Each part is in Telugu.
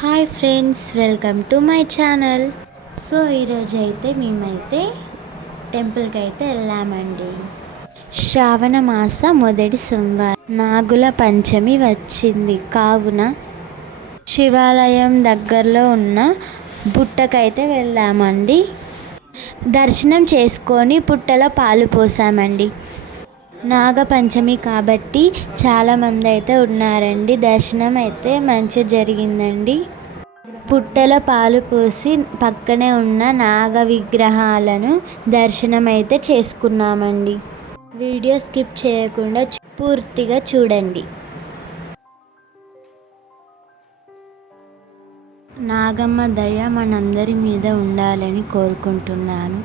Hi friends, welcome to my channel. So ఈరోజు అయితే మేమైతే టెంపుల్కి అయితే వెళ్ళామండి. శ్రావణ మాస మొదటి సోమవారం నాగుల పంచమి వచ్చింది కావున శివాలయం దగ్గరలో ఉన్న బుట్టకైతే వెళ్ళామండి. దర్శనం చేసుకొని పుట్టలో పాలు పోసామండి. నాగపంచమి కాబట్టి చాలామంది అయితే ఉన్నారండి. దర్శనం అయితే మంచిగా జరిగిందండి. పుట్టలో పాలు పోసి పక్కనే ఉన్న నాగ విగ్రహాలను దర్శనం అయితే చేసుకున్నామండి. వీడియో స్కిప్ చేయకుండా పూర్తిగా చూడండి. నాగమ్మ దయ మనందరి మీద ఉండాలని కోరుకుంటున్నాను.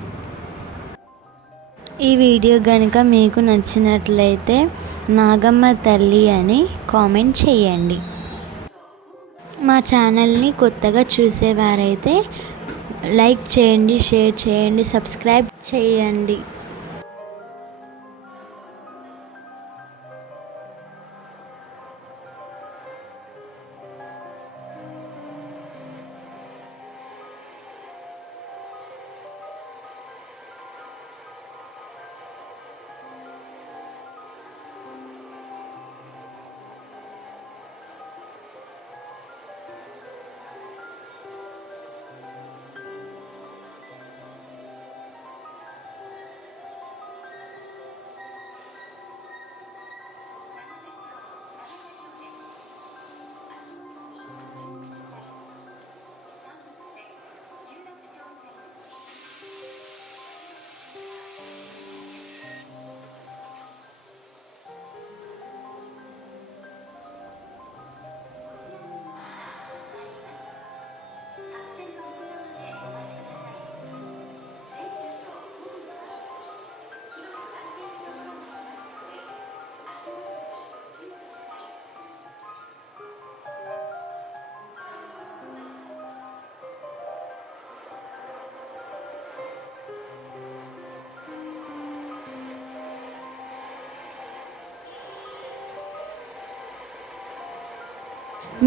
ఈ వీడియో కనుక మీకు నచ్చినట్లయితే నాగమ్మ తల్లి అని కామెంట్ చేయండి. మా ఛానల్ని కొత్తగా చూసేవారైతే లైక్ చేయండి, షేర్ చేయండి, సబ్స్క్రైబ్ చేయండి.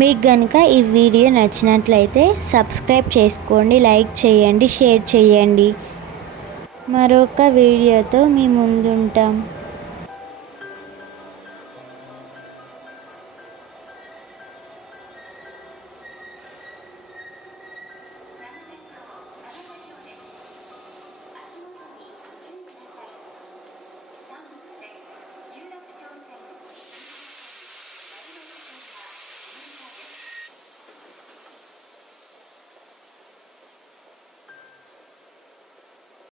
మీకు కనుక ఈ వీడియో నచ్చినట్లయితే సబ్స్క్రైబ్ చేసుకోండి, లైక్ చేయండి, షేర్ చేయండి. మరొక వీడియోతో మీ ముందుంటాం.